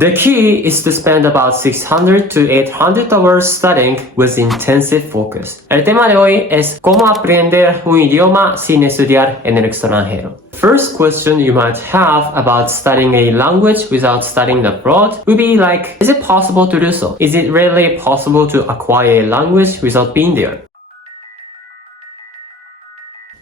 The key is to spend about 600 to 800 hours studying with intensive focus. El tema de hoy es cómo aprender un idioma sin estudiar en el extranjero. First question you might have about studying a language without studying abroad would be like, is it possible to do so? Is it really possible to acquire a language without being there?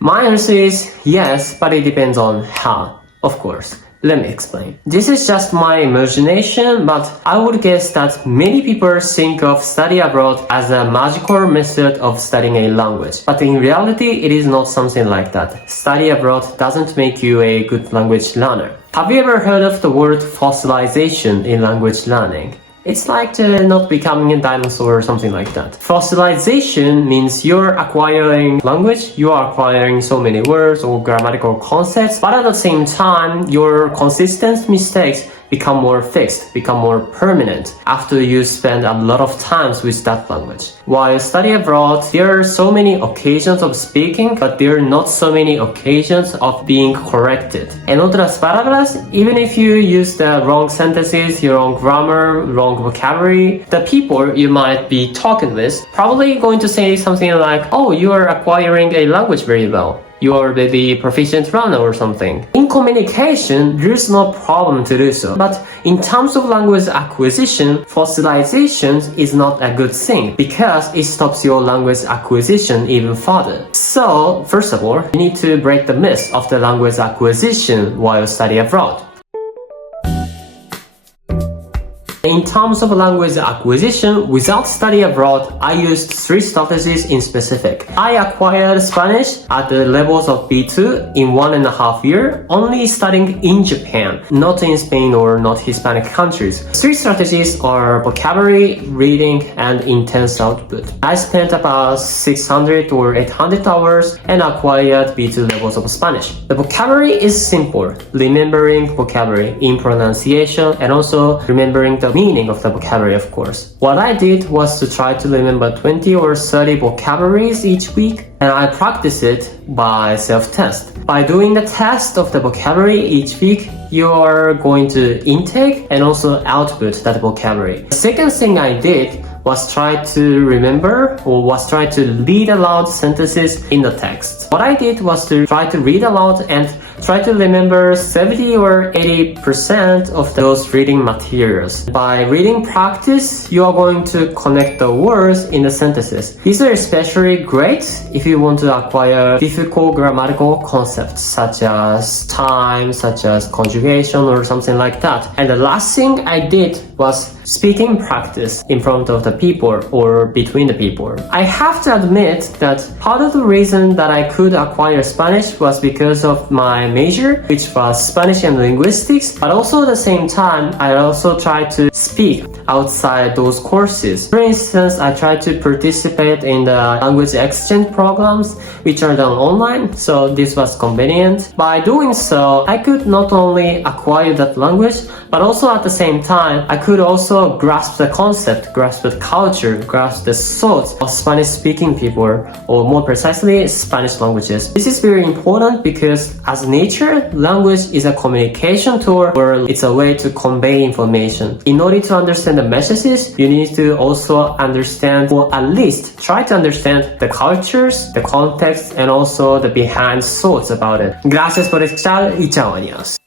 My answer is yes, but it depends on how, of course. Let me explain. This is just my imagination, but I would guess that many people think of study abroad as a magical method of studying a language. But in reality, it is not something like that. Study abroad doesn't make you a good language learner. Have you ever heard of the word fossilization in language learning? It's like not becoming a dinosaur or something like that. Fossilization means you're acquiring language, you are acquiring so many words or grammatical concepts, but at the same time, your consistent mistakes become more fixed, become more permanent after you spend a lot of time with that language. While you study abroad, there are so many occasions of speaking, but there are not so many occasions of being corrected. En otras palabras, even if you use the wrong sentences, your wrong grammar, wrong vocabulary, the people you might be talking with probably going to say something like, oh, you are acquiring a language very well. You are the proficient runner or something. In communication, there's no problem to do so. But in terms of language acquisition, fossilization is not a good thing because it stops your language acquisition even further. So, first of all, you need to break the myth of the language acquisition while you study abroad. In terms of language acquisition, without study abroad, I used 3 strategies in specific. I acquired Spanish at the levels of B2 in 1.5 years, only studying in Japan, not in Spain or not Hispanic countries. 3 strategies are vocabulary, reading, and intense output. I spent about 600 or 800 hours and acquired B2 levels of Spanish. The vocabulary is simple, remembering vocabulary in pronunciation and also remembering the meaning of the vocabulary, of course. What I did was to try to remember 20 or 30 vocabularies each week, and I practice it by self-test. By doing the test of the vocabulary each week, you are going to intake and also output that vocabulary. The second thing I did was try to remember or was try to read aloud sentences in the text. What I did was to try to read aloud and try to remember 70 or 80% of those reading materials. By reading practice, you are going to connect the words in the sentences. These are especially great if you want to acquire difficult grammatical concepts such as time, such as conjugation or something like that. And the last thing I did was speaking practice in front of the people or between the people. I have to admit that part of the reason that I could acquire Spanish was because of my major, which was Spanish and linguistics, but also at the same time, I also tried to speak outside those courses. For instance, I tried to participate in the language exchange programs, which are done online, so this was convenient. By doing so, I could not only acquire that language, but also at the same time, I could also grasp the concept, grasp the culture, grasp the thoughts of Spanish-speaking people, or more precisely, Spanish languages. This is very important because as nature, language is a communication tool or it's a way to convey information. In order to understand the messages, you need to also understand, or at least try to understand the cultures, the context, and also the behind thoughts about it. Gracias por escuchar y chao, adiós.